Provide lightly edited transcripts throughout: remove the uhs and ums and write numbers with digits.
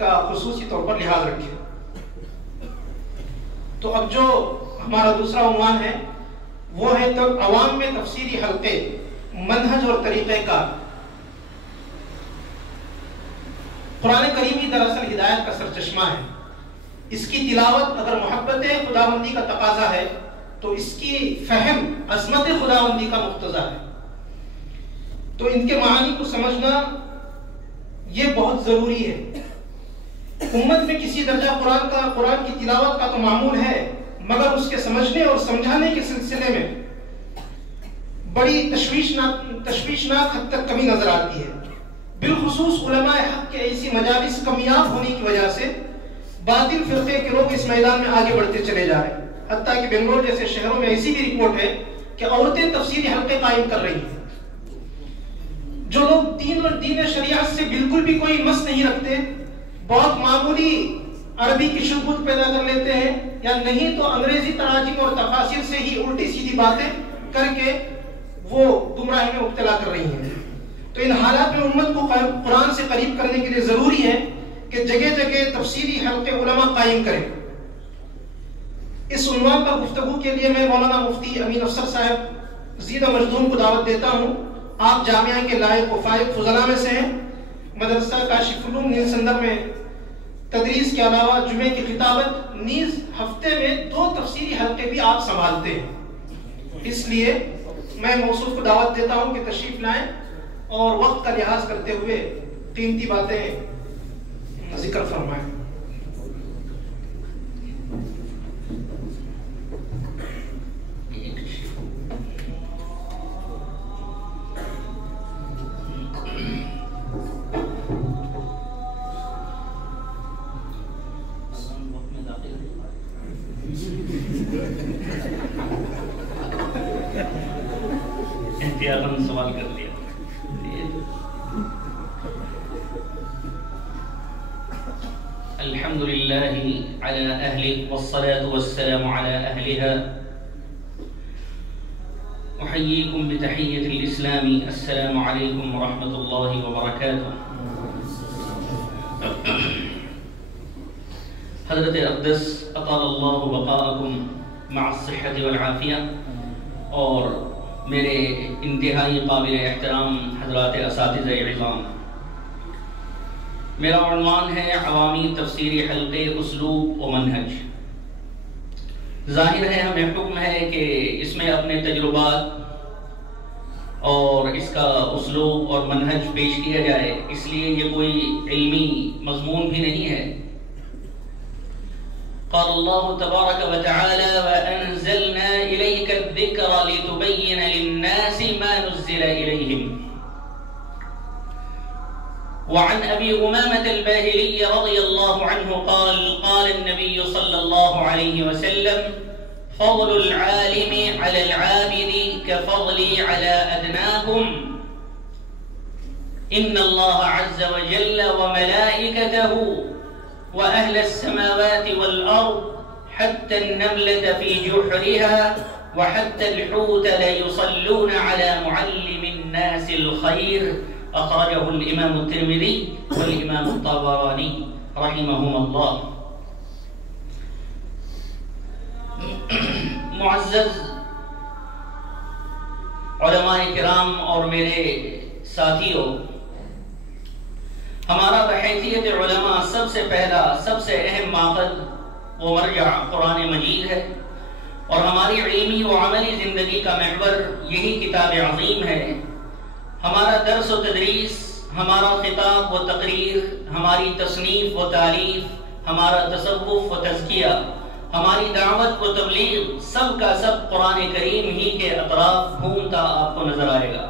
کا خصوصی طور پر لحاظ رکھیں۔ تو اب جو ہمارا دوسرا عنوان ہے وہ ہے عوام میں تفسیری حلقے، منہج اور طریقہ کار۔ قرآن کریم ہی دراصل ہدایت کا سرچشمہ ہے۔ اس کی تلاوت اگر محبت خداوندی کا تقاضا ہے تو اس کی فہم عظمت خداوندی کا مقتضا ہے۔ تو ان کے معانی کو سمجھنا یہ بہت ضروری ہے۔ امت میں کسی درجہ قرآن کی تلاوت کا تو معمول ہے، مگر اس کے سمجھنے اور سمجھانے کے سلسلے میں بڑی تشویشناک حد تک کمی نظر آتی ہے۔ بالخصوص علماء حق کے ایسی مجالس کمیاب ہونے کی وجہ سے باطل فرقے کے لوگ اس میدان میں آگے بڑھتے چلے جا رہے ہیں۔ حتیٰ کہ بنگلور جیسے شہروں میں ایسی بھی رپورٹ ہے کہ عورتیں تفسیری حلقے قائم کر رہی ہیں۔ جو لوگ دین اور دین شریعت سے بالکل بھی کوئی مس نہیں رکھتے، بہت معمولی عربی کی شبہت پیدا کر لیتے ہیں، یا نہیں تو انگریزی تراجم اور تفاسیر سے ہی الٹی سیدھی باتیں کر کے وہ گمراہی میں مبتلا کر رہی ہیں۔ تو ان حالات میں امت کو قرآن سے قریب کرنے کے لیے ضروری ہے کہ جگہ جگہ تفسیری حلقے علماء قائم کریں۔ اس عنوان پر گفتگو کے لیے میں مولانا مفتی امین افسر صاحب زیدہ مجدوم کو دعوت دیتا ہوں۔ آپ جامعہ کے لائق و فائق فضلاء میں سے ہیں۔ مدرسہ کاشف علوم نیل سندر میں تدریس کے علاوہ جمعے کی خطابت نیز ہفتے میں 2 تفسیری حلقے بھی آپ سنبھالتے ہیں۔ اس لیے میں موصوف کو دعوت دیتا ہوں کہ تشریف لائیں اور وقت کا لحاظ کرتے ہوئے قیمتی باتیں ذکر فرمائیں۔ احتیاطاً سوال کر دیا۔ الحمد للہ علی اہلہ والصلاة والسلام علی اہلہا۔ احییکم بتحیۃ الاسلام، السلام علیکم ورحمۃ اللہ وبرکاتہ۔ حضرت اقدس اطال اللہ بقاءکم مع الصحة والعافیہ، اور میرے انتہائی قابل احترام حضرات اساتذہ عظام، میرا عنوان ہے عوامی تفسیری حلقے، اسلوب و منہج۔ ظاہر ہے ہمیں حکم ہے کہ اس میں اپنے تجربات اور اس کا اسلوب اور منہج پیش کیا جائے، اس لیے یہ کوئی علمی مضمون بھی نہیں ہے۔ قال اللہ تبارک وتعالی وَأَنزَلْنَا إِلَيْكَ الذِّكْرَ لِتُبَيِّنَ لِلنَّاسِ مَا نُزِّلَ إِلَيْهِمْ۔ وعن أبي أمامة الباهلي رضي الله عنه قال قال النبي صلى الله عليه وسلم فضل العالم على العابد كفضلي على أدناكم، إن الله عز وجل وملائكته وأهل السماوات والأرض حتى النملة في جحرها وحتى الحوت ليصلون على معلم الناس الخير، أخرجه الإمام الترمذي والإمام الطبراني رحمهم الله۔ معزز علماء کرام اور میرے ساتھیوں، ہمارا بحیثیت علماء سب سے پہلا، سب سے اہم ماخذ و مرجع قرآن مجید ہے، اور ہماری علمی و عملی زندگی کا محور یہی کتاب عظیم ہے۔ ہمارا درس و تدریس، ہمارا خطاب و تقریر، ہماری تصنیف و تعلیف، ہمارا تصوف و تزکیہ، ہماری دعوت و تبلیغ، سب کا سب قرآن کریم ہی کے اطراف گھومتا آپ کو نظر آئے گا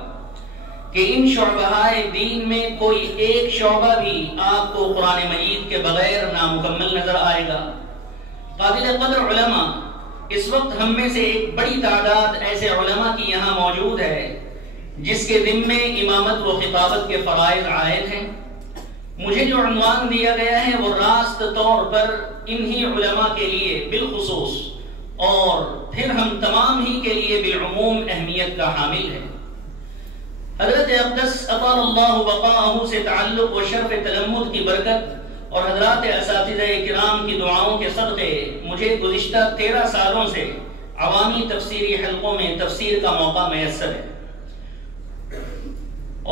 کہ ان شعبہائے دین میں کوئی ایک شعبہ بھی آپ کو قرآن مجید کے بغیر نامکمل نظر آئے گا۔ قابل قدر علماء، اس وقت ہم میں سے ایک بڑی تعداد ایسے علماء کی یہاں موجود ہے جس کے ذمے امامت و خطابت کے فرائض عائد ہیں۔ مجھے جو عنوان دیا گیا ہے وہ راست طور پر انہی علماء کے لیے بالخصوص اور پھر ہم تمام ہی کے لیے بالعموم اہمیت کا حامل ہے۔ حضرت اقدس اطال اللہ بقاءہ سے تعلق و شرف تلمذ کی برکت اور حضرات اساتذہ کرام کی دعاؤں کے صدقے مجھے گزشتہ 13 سالوں سے عوامی تفسیری حلقوں میں تفسیر کا موقع میسر ہے۔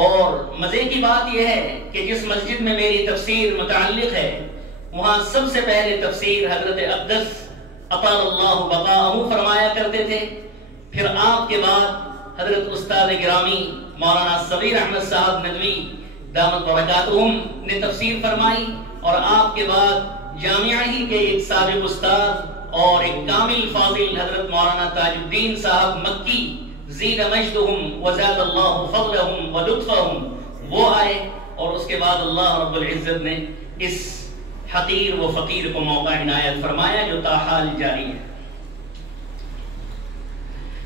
اور مزے کی بات یہ ہے کہ جس مسجد میں میری تفسیر متعلق ہے وہاں سب سے پہلے تفسیر حضرت اقدس اطال اللہ بقاءہ فرمایا کرتے تھے، پھر آپ کے بعد حضرت استاد گرامی مولانا صغیر احمد صاحب ندوی دامت برکاتہم نے تفسیر فرمائی، اور آپ کے بعد جامعہ ہی کے ایک سابق استاد اور ایک کامل فاضل حضرت مولانا تاج الدین صاحب مکی زید مجدہم وزاد اللہ فضلہم ولطفہم وہ آئے، اور اس کے بعد اللہ رب العزت نے اس حقیر و فقیر کو موقع عنایت فرمایا جو تاحال جاری ہے۔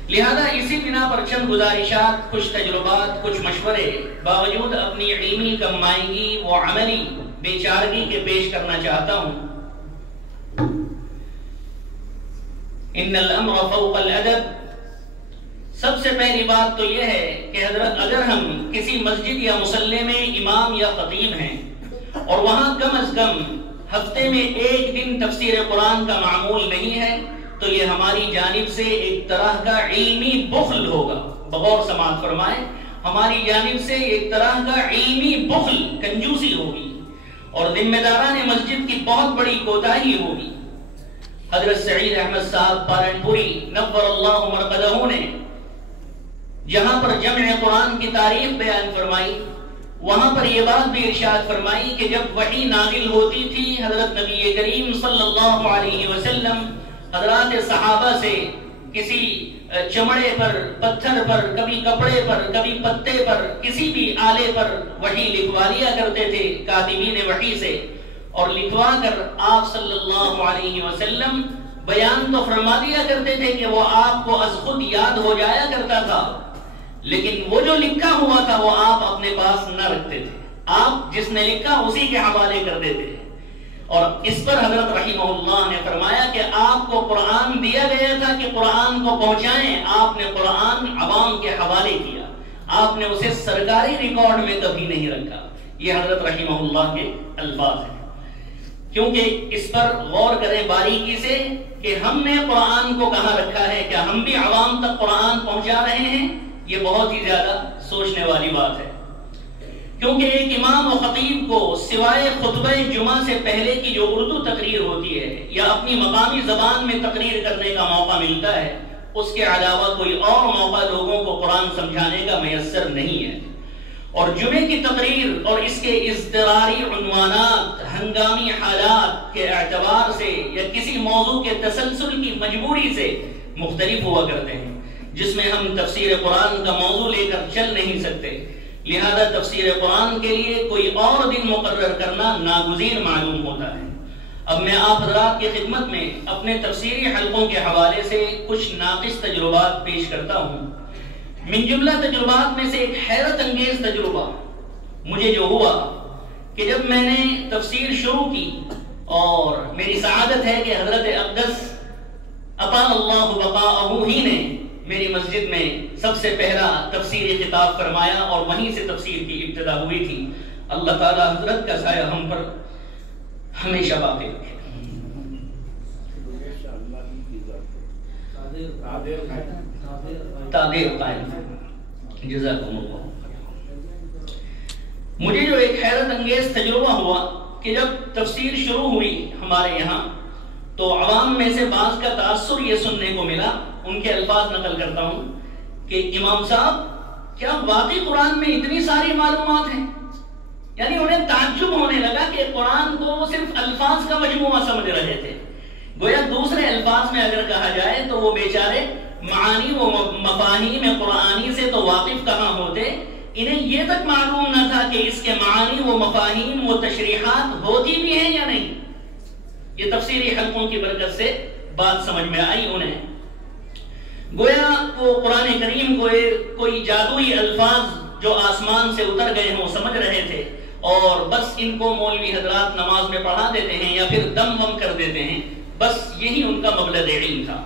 لہذا اسی بنا پر چند گزارشات، کچھ تجربات، کچھ مشورے باوجود اپنی علمی کمائنگی و عملی بیچارگی کے پیش کرنا چاہتا ہوں۔ ان الامر فوق الادب، سب سے پہلی بات تو یہ ہے کہ حضرت اگر ہم کسی مسجد یا مصلی میں امام یا خطیب ہیں اور وہاں کم از کم ہفتے میں ایک دن تفسیر قرآن کا معمول نہیں ہے تو یہ ہماری جانب سے ایک طرح کا علمی بخل ہوگا۔ بغور سماعت فرمائے، ہماری جانب سے ایک طرح کا علمی بخل، کنجوسی ہوگی اور ذمہ داران مسجد کی بہت بڑی کوتاہی ہوگی۔ حضرت سعید احمد صاحب پالنپوری نور اللہ مرقدہ نے جہاں پر جمع قرآن کی تاریخ بیان فرمائی وہاں پر یہ بات بھی ارشاد فرمائی کہ جب وحی نازل ہوتی تھی حضرت نبی کریم صلی اللہ علیہ وسلم حضرات صحابہ سے کسی چمڑے پر، پتھر پر، کبھی کپڑے پر، کبھی پتے پر، کسی بھی آلے پر وحی لکھوا لیا کرتے تھے کاتبین وحی سے، اور لکھوا کر آپ صلی اللہ علیہ وسلم بیان تو فرما دیا کرتے تھے کہ وہ آپ کو از خود یاد ہو جایا کرتا تھا، لیکن وہ جو لکھا ہوا تھا وہ آپ اپنے پاس نہ رکھتے تھے، آپ جس نے لکھا اسی کے حوالے کر دیتے تھے۔ اور اس پر حضرت رحمہ اللہ نے فرمایا کہ آپ کو قرآن دیا گیا تھا کہ قرآن کو پہنچائیں، آپ نے قرآن عوام کے حوالے کیا، آپ نے اسے سرکاری ریکارڈ میں کبھی نہیں رکھا۔ یہ حضرت رحمہ اللہ کے الفاظ ہیں۔ کیونکہ اس پر غور کریں باریکی سے کہ ہم نے قرآن کو کہاں رکھا ہے، کیا ہم بھی عوام تک قرآن پہنچا رہے ہیں؟ یہ بہت ہی زیادہ سوچنے والی بات ہے، کیونکہ ایک امام و خطیب کو سوائے خطبہ جمعہ سے پہلے کی جو اردو تقریر ہوتی ہے یا اپنی مقامی زبان میں تقریر کرنے کا موقع ملتا ہے، اس کے علاوہ کوئی اور موقع لوگوں کو قرآن سمجھانے کا میسر نہیں ہے۔ اور جمعے کی تقریر اور اس کے اضطراری عنوانات ہنگامی حالات کے اعتبار سے یا کسی موضوع کے تسلسل کی مجبوری سے مختلف ہوا کرتے ہیں، جس میں ہم تفسیر قرآن کا موضوع لے کر چل نہیں سکتے، لہذا تفسیر قرآن کے لیے کوئی اور دن مقرر کرنا ناگزیر معلوم ہوتا ہے۔ اب میں آپ حضرات کی خدمت میں اپنے تفسیری حلقوں کے حوالے سے کچھ ناقص تجربات پیش کرتا ہوں۔ من جملہ تجربات میں سے ایک حیرت انگیز تجربہ مجھے جو ہوا کہ جب میں نے تفسیر شروع کی، اور میری سعادت ہے کہ حضرت اقدس اطال اللہ بقاءہ ہی نے میری مسجد میں سب سے پہلا تفسیری خطاب فرمایا اور وہیں سے تفسیر کی ابتدا ہوئی تھی۔ اللہ تعالی حضرت کا سایہ ہم پر ہمیشہ باقی رکھے۔ تعبیر قائم۔ جزاکم اللہ۔ مجھے جو ایک حیرت انگیز تجربہ ہوا کہ جب تفسیر شروع ہوئی ہمارے یہاں تو عوام میں سے بعض کا تاثر یہ سننے کو ملا، ان کے الفاظ نقل کرتا ہوں کہ امام صاحب کیا واقعی قرآن میں اتنی ساری معلومات ہیں؟ یعنی انہیں تعجب ہونے لگا کہ قرآن کو وہ صرف الفاظ کا مجموعہ سمجھ رہے تھے، گویا دوسرے الفاظ میں اگر کہا جائے تو وہ بیچارے معانی و مفاہیم قرآنی سے تو واقف کہاں ہوتے، انہیں یہ تک معلوم نہ تھا کہ اس کے معانی و مفاہیم و تشریحات ہوتی بھی ہیں یا نہیں۔ یہ تفسیری حلقوں کی برکت سے بات سمجھ میں آئی انہیں، گویا وہ قرآن کریم کو کوئی جادوئی الفاظ جو آسمان سے اتر گئے ہوں سمجھ رہے تھے، اور بس ان کو مولوی حضرات نماز میں پڑھا دیتے ہیں یا پھر دم وم کر دیتے ہیں، بس یہی ان کا مبلغ علم تھا۔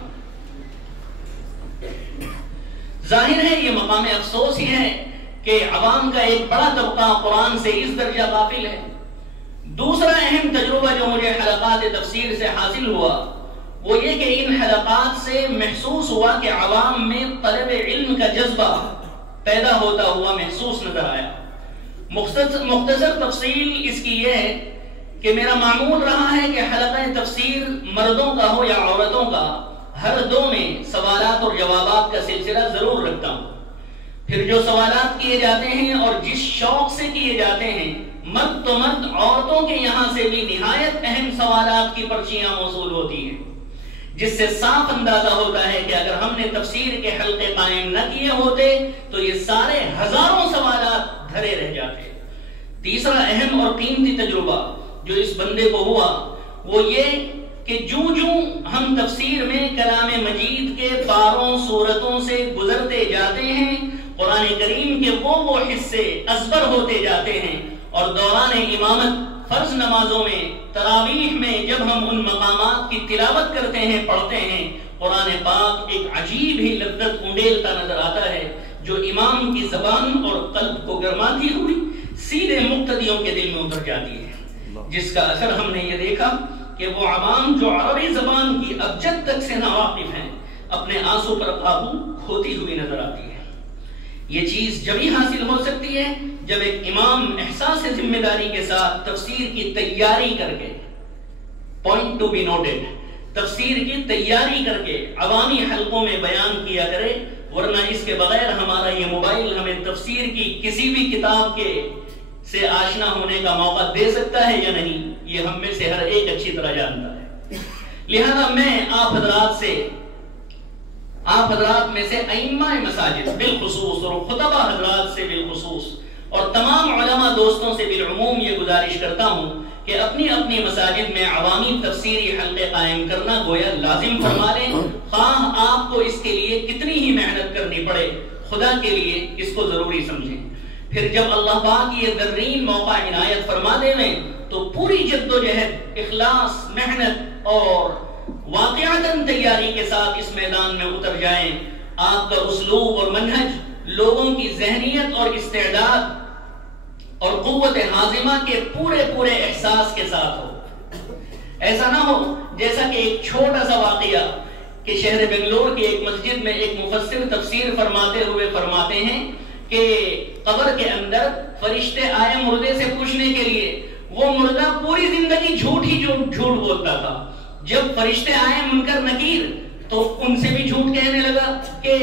ظاہر ہے یہ مقام افسوس ہی ہے کہ عوام کا ایک بڑا طبقہ قرآن سے اس درجہ غافل ہے۔ دوسرا اہم تجربہ جو مجھے حلقات تفسیر سے حاصل ہوا وہ یہ کہ ان حلقات سے محسوس ہوا کہ عوام میں طلب علم کا جذبہ پیدا ہوتا ہوا محسوس نظر آیا۔ مختصر تفصیل اس کی یہ ہے کہ میرا معمول رہا ہے کہ حلقہ تفسیر مردوں کا ہو یا عورتوں کا، ہر دو میں سوالات اور جوابات کا سلسلہ ضرور رکھتا ہوں۔ پھر جو سوالات کیے جاتے ہیں اور جس شوق سے کیے جاتے ہیں، مرد تو مرد، عورتوں کے یہاں سے بھی نہایت اہم سوالات کی پرچیاں موصول ہوتی ہیں، جس سے صاف اندازہ ہوتا ہے کہ اگر ہم نے تفسیر کے حلقے قائم نہ کیے ہوتے تو یہ سارے ہزاروں سوالات دھرے رہ جاتے۔ تیسرا اہم اور قیمتی تجربہ جو اس بندے کو ہوا وہ یہ کہ جوں ہم تفسیر میں کلام مجید کے پاروں سورتوں سے گزرتے جاتے ہیں، قرآن کریم کے وہ حصے ازبر ہوتے جاتے ہیں، اور دوران امامت فرض نمازوں میں، تراویح میں جب ہم ان مقامات کی تلاوت کرتے ہیں، پڑھتے ہیں، قرآن پاک ایک عجیب ہی لذت انڈیلتا نظر آتا ہے جو امام کی زبان اور قلب کو گرماتی ہوئی سیدھے مقتدیوں کے دل میں اتر جاتی ہے، جس کا اثر ہم نے یہ دیکھا کہ وہ عوام جو عربی زبان کی ابجد تک سے ناواقف ہیں، اپنے آنسو پر قابو کھوتی ہوئی نظر آتی ہے۔ یہ چیز جبھی حاصل ہو سکتی ہے جب ایک امام احساس ذمہ داری کے ساتھ تفسیر کی تیاری کر کے، پوائنٹ ٹو بی نوٹڈ، تفسیر کی تیاری کر کے عوامی حلقوں میں بیان کیا کرے، ورنہ اس کے بغیر ہمارا یہ موبائل ہمیں تفسیر کی کسی بھی کتاب کے سے آشنا ہونے کا موقع دے سکتا ہے یا نہیں، یہ ہم میں سے ہر ایک اچھی طرح جانتا ہے۔ لہذا میں آپ حضرات میں سے ائمہ مساجد بالخصوص اور خطبہ حضرات سے بالخصوص اور تمام علماء دوستوں سے بالعموم یہ گزارش کرتا ہوں کہ اپنی اپنی مساجد میں عوامی تفسیری حلقے قائم کرنا گویا لازم فرما لیں، خواہ آپ کو اس کے لیے کتنی ہی محنت کرنی پڑے، خدا کے لیے اس کو ضروری سمجھیں۔ پھر جب اللہ پاک یہ درین موقع عنایت فرما دے میں تو پوری جد و جہد، اخلاص، محنت اور واقعتاً تیاری کے ساتھ اس میدان میں اتر جائیں۔ آپ کا اسلوب اور منہج لوگوں کی ذہنیت اور استعداد اور قوت حازمہ کے پورے احساس کے ساتھ ہو۔ ایسا نہ ہو جیسا کہ ایک چھوٹا سا واقعہ کہ شہر بنگلور کی ایک مسجد میں ایک مفسر تفسیر فرماتے ہوئے فرماتے ہیں کہ قبر کے اندر فرشتے آئے مردے سے پوچھنے کے لیے، وہ مردہ پوری زندگی جھوٹ بولتا تھا، جب فرشتے آئے منکر نکیر تو ان سے بھی جھوٹ کہنے لگا کہ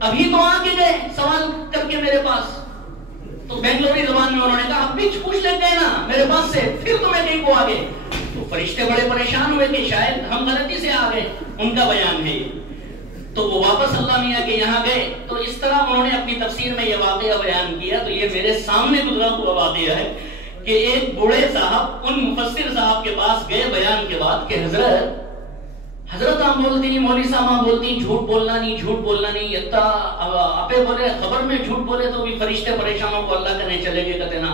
ابھی تو آ کے گئے سوال کر کے میرے پاس، تو بنگلوری زبان میں انہوں نے کہا اب بھی پوچھ لیتے ہیں نا میرے پاس سے، پھر تو میں کہیں کو آ گئے۔ تو فرشتے بڑے پریشان ہوئے کہ شاید ہم غلطی سے آ گئے، ان کا بیان ہے۔ تو وہ واپس اللہ میاں کے یہاں گئے، تو اس طرح انہوں نے اپنی تفسیر میں یہ واقعہ بیان کیا۔ تو یہ میرے سامنے گزرا ہوا واقعہ ہے کہ ایک بوڑھے صاحب ان مفسر صاحب کے پاس گئے بیان کے بعد کہ حضرت آپ بولتی نہیں، مولوی صاحب آپ بولتی جھوٹ بولنا نہیں، اپے بولے خبر میں جھوٹ بولے تو بھی فرشتے پریشانوں کو اللہ کہنے چلے گے کہتے نا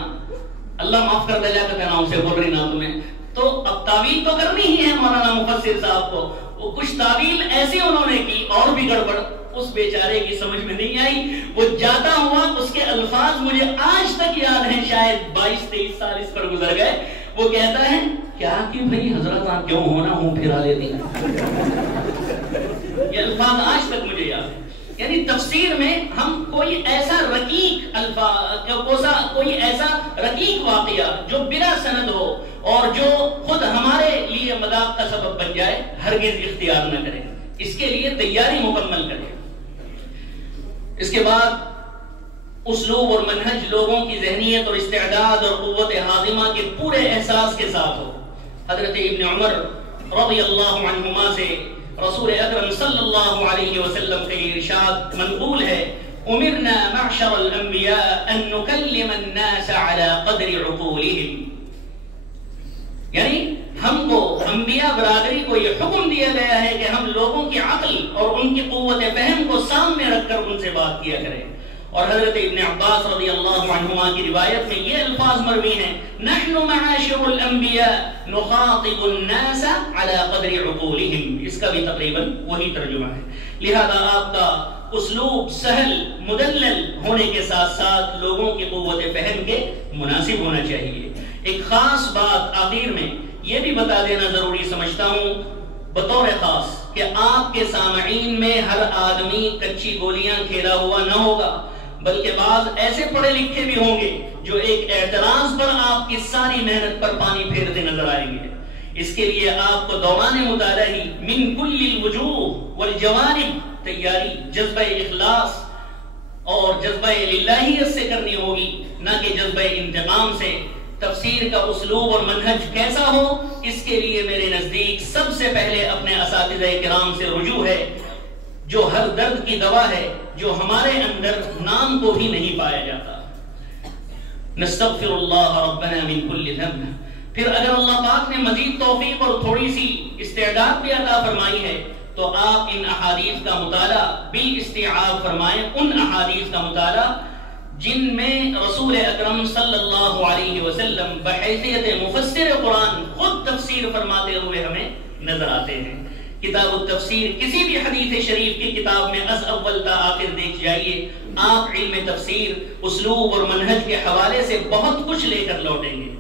اللہ معاف کر دے جا کہتے نا اسے بول رہی نا تمہیں۔ تو اب تعویل تو کرنی ہی ہے مولانا مفسر صاحب کو، وہ کچھ تعویل ایسی انہوں نے کی اور بھی گڑبڑ اس بیچارے کی سمجھ میں نہیں آئی۔ وہ جاتا ہوا، اس کے الفاظ مجھے آج تک یاد ہیں، شاید 22-23 سال اس پر گزر گئے۔ وہ کہتا ہے کیا کہ بھئی حضرت آپ کیوں ہونا ہوں پھرا لیتی ہیں، یہ الفاظ آج تک مجھے یاد ہیں۔ یعنی تفسیر میں ہم کوئی ایسا رقیق کوئی ایسا رقیق واقعہ جو بلا سند ہو اور جو خود ہمارے لیے مذاق کا سبب بن جائے ہرگز اختیار نہ کریں، اس کے لیے تیاری مکمل کریں۔ اس کے بعد اسلوب اور منہج لوگوں کی ذہنیت اور استعداد اور قوت حازمہ کے پورے احساس کے ساتھ ہو۔ حضرت ابن عمر رضی اللہ عنہما سے رسول اکرم صلی اللہ علیہ وسلم کا یہ ارشاد منقول ہے، امرنا معشر الانبیاء ان نکلم الناس على قدر عقولهم، یعنی ہم کو انبیاء برادری کو یہ حکم دیا گیا ہے کہ ہم لوگوں کی عقل اور ان کی قوت فہم کو سامنے رکھ کر ان سے بات کیا کریں۔ اور حضرت ابن عباس رضی اللہ عنہما کی روایت میں یہ الفاظ مروی ہیں، نحن معاشر الانبیاء نخاطب الناس على قدر عقولهم، اس کا بھی تقریباً وہی ترجمہ ہے۔ لہذا آپ کا اسلوب سہل مدلل ہونے کے ساتھ ساتھ لوگوں کی قوت فہم کے مناسب ہونا چاہیے۔ ایک خاص بات آخر میں یہ بھی بتا دینا ضروری سمجھتا ہوں بطور خاص کہ آپ کے سامعین میں ہر آدمی کچی گولیاں کھیلا ہوا نہ ہوگا، بلکہ بعض ایسے پڑھے لکھے بھی ہوں گے جو ایک اعتراض پر آپ کی ساری محنت پر پانی پھیرتے نظر آئیں گے۔ اس کے لیے آپ کو دوران مطالعہ ہی من کل الوجوہ والجوانب تیاری جذبہ اخلاص اور جذبہ للہیت سے کرنی ہوگی، نہ کہ جذبہ انتقام سے۔ تفسیر کا اسلوب اور منہج کیسا ہو، اس کے لیے میرے نزدیک سب سے پہلے اپنے اساتذہ کرام سے رجوع ہے، جو ہر درد کی دوا ہے، جو ہمارے اندر نام کو ہی نہیں پایا جاتا۔ نستغفر اللہ ربنا من کل ذنب۔ پھر اگر اللہ پاک نے مزید توفیق اور تھوڑی سی استعداد بھی عطا فرمائی ہے تو آپ ان احادیث کا مطالعہ بالاستیعاب فرمائیں، ان احادیث کا مطالعہ جن میں رسول اکرم صلی اللہ علیہ وسلم بحیثیت مفسر قرآن خود تفسیر فرماتے ہوئے ہمیں نظر آتے ہیں۔ کتاب التفسیر کسی بھی حدیث شریف کی کتاب میں از اول تا آخر دیکھ جائیے، آپ علم تفسیر اسلوب اور منہج کے حوالے سے بہت کچھ لے کر لوٹیں گے۔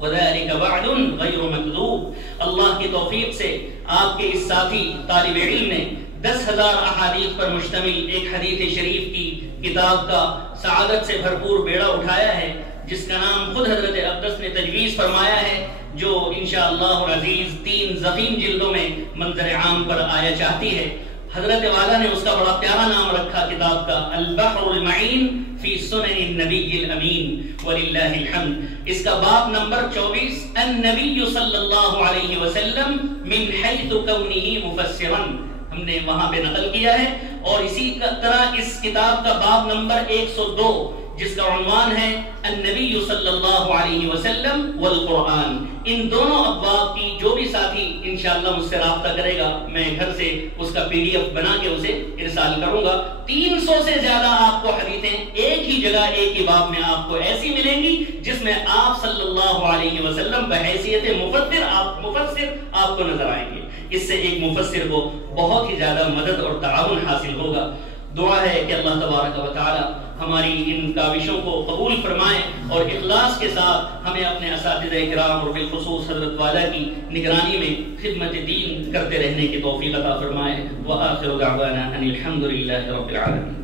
وَذَلِكَ وَعْدٌ غَيْرُ مَكْذُوبٍ۔ اللہ کی توفیق سے آپ کے اس ساتھی طالب علم نے 10,000 احادیث پر مشتمل ایک حدیث شریف کی کتاب کا سعادت سے بھرپور بیڑا اٹھایا ہے، جس کا نام خود حضرت اقدس نے تجویز فرمایا ہے، جو انشاءاللہ العزیز 3 ضخیم جلدوں میں منظر عام پر آیا چاہتی ہے۔ حضرت والا نے اس کا بڑا پیارا نام رکھا کتاب کا البحر المعین فی سنن النبی الامین وللہ الحمد۔ اس کا باب نمبر 24 النبی صلی اللہ علیہ وسلم من حیث کونہ مفسرا ہم نے وہاں پہ نقل کیا ہے، اور اسی طرح اس کتاب کا باب نمبر 102 جس کا عنوان ہے النبی صلی اللہ علیہ وسلم والقرآن۔ ان دونوں ابواب کی جو بھی ساتھی انشاءاللہ مجھ سے رابطہ کرے گا، میں گھر سے اس کا PDF بنا کے اسے ارسال کروں گا۔ 300 سے زیادہ آپ کو حدیثیں ایک ہی جگہ ایک ہی باب میں آپ کو ایسی ملیں گی جس میں آپ صلی اللہ علیہ وسلم بحیثیت مفسر آپ کو نظر آئیں گے۔ اس سے ایک مفسر کو بہت ہی زیادہ مدد اور تعاون حاصل ہوگا۔ دعا ہے کہ اللہ تبارک و تعالی ہماری ان کاوشوں کو قبول فرمائے اور اخلاص کے ساتھ ہمیں اپنے اساتذہ کرام اور بالخصوص حضرت والا کی نگرانی میں خدمت دین کرتے رہنے کی توفیق عطا فرمائے۔ وآخر دعوانا ان الحمد للہ رب العالمین۔